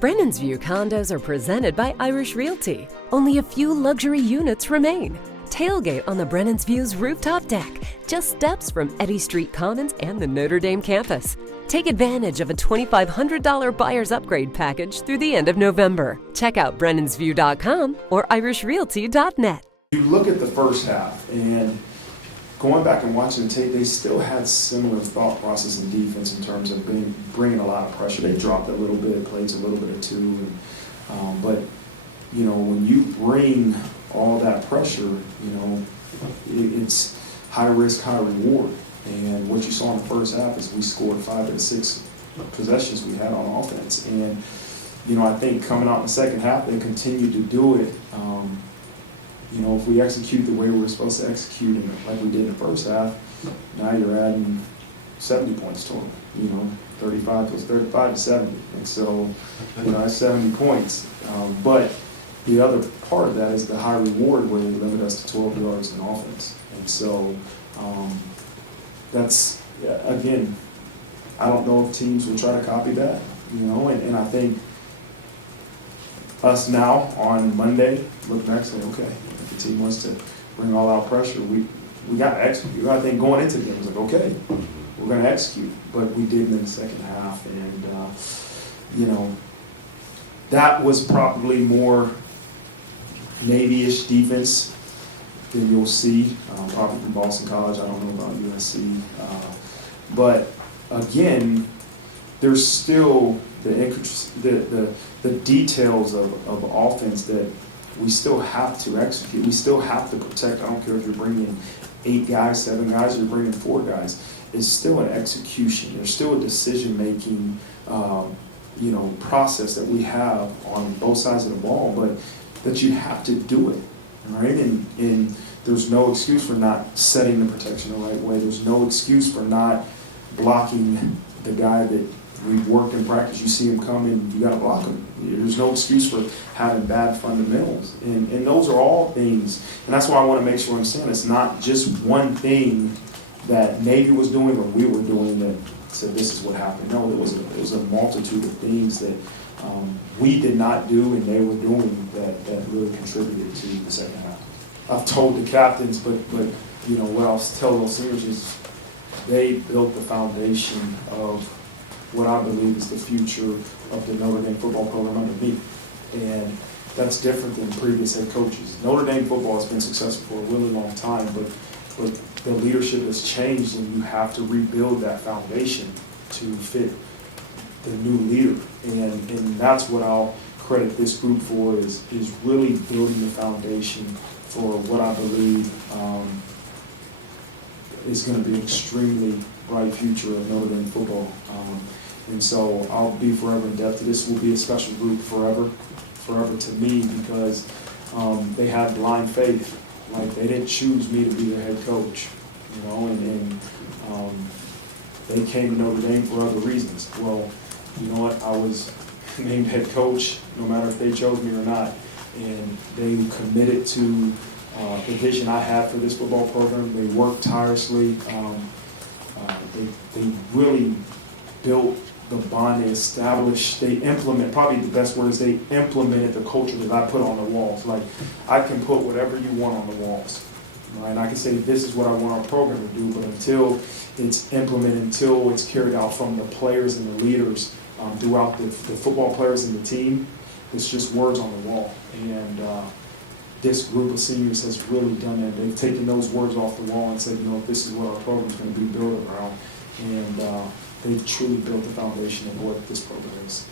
Brennan's View condos are presented by Irish Realty. Only a few luxury units remain. Tailgate on the Brennan's View's rooftop deck, just steps from Eddy Street Commons and the Notre Dame campus. Take advantage of a $2,500 buyer's upgrade package through the end of November. Check out brennansview.com or irishrealty.net. You look at the first half, and going back and watching the tape, they still had similar thought process in defense in terms of bringing a lot of pressure. They dropped a little bit, played a little bit of two, but you know, when you bring all that pressure, you know, it's high risk, high reward. And what you saw in the first half is we scored 5 of the 6 possessions we had on offense. And you know, I think coming out in the second half, they continued to do it. You know, if we execute the way we were supposed to execute, and like we did in the first half, now you're adding 70 points to them. You know, 35 plus 35 to 70, and so you know that's 70 points. But the other part of that is the high reward, where they limit us to 12 yards in offense, and so that's again, I don't know if teams will try to copy that. You know, and I think us now on Monday look back and say, okay, if the team wants to bring all out pressure, we got to execute. I think going into the game, it was like, okay, we're going to execute, but we didn't in the second half, and you know, that was probably more Navy-ish defense than you'll see, probably from Boston College. I don't know about USC, but again, there's still the details of offense that we still have to execute. We still have to protect. I don't care if you're bringing 8 guys, 7 guys, or you're bringing 4 guys. It's still an execution. There's still a decision-making, you know, process that we have on both sides of the ball, but that you have to do it, right? And there's no excuse for not setting the protection the right way. There's no excuse for not blocking the guy that we worked in practice. You see him coming, you got to block him. There's no excuse for having bad fundamentals. And those are all things. And that's why I want to make sure I understand it's not just one thing that Navy was doing or we were doing that said this is what happened. No, it was a multitude of things that we did not do and they were doing that really contributed to the second half. I've told the captains, but you know, what I'll tell those seniors is they built the foundation of what I believe is the future of the Notre Dame football program under me. And that's different than previous head coaches. Notre Dame football has been successful for a really long time, but the leadership has changed, and you have to rebuild that foundation to fit the new leader. And that's what I'll credit this group for, is really building the foundation for what I believe is going to be an extremely bright future of Notre Dame football. And so I'll be forever indebted to this. Will be a special group forever to me, because they had blind faith. Like, they didn't choose me to be their head coach, you know, and they came to Notre Dame for other reasons. Well, you know what? I was named head coach no matter if they chose me or not, and they committed to the vision I had for this football program. They worked tirelessly. They really built the bond. They established, they implement, probably the best word is they implemented the culture that I put on the walls. Like, I can put whatever you want on the walls, right? And I can say this is what I want our program to do, but until it's implemented, until it's carried out from the players and the leaders throughout the football players and the team, it's just words on the wall. And this group of seniors has really done that. They've taken those words off the wall and said, you know, this is what our program's going to be built around. And they've truly built the foundation of what this program is.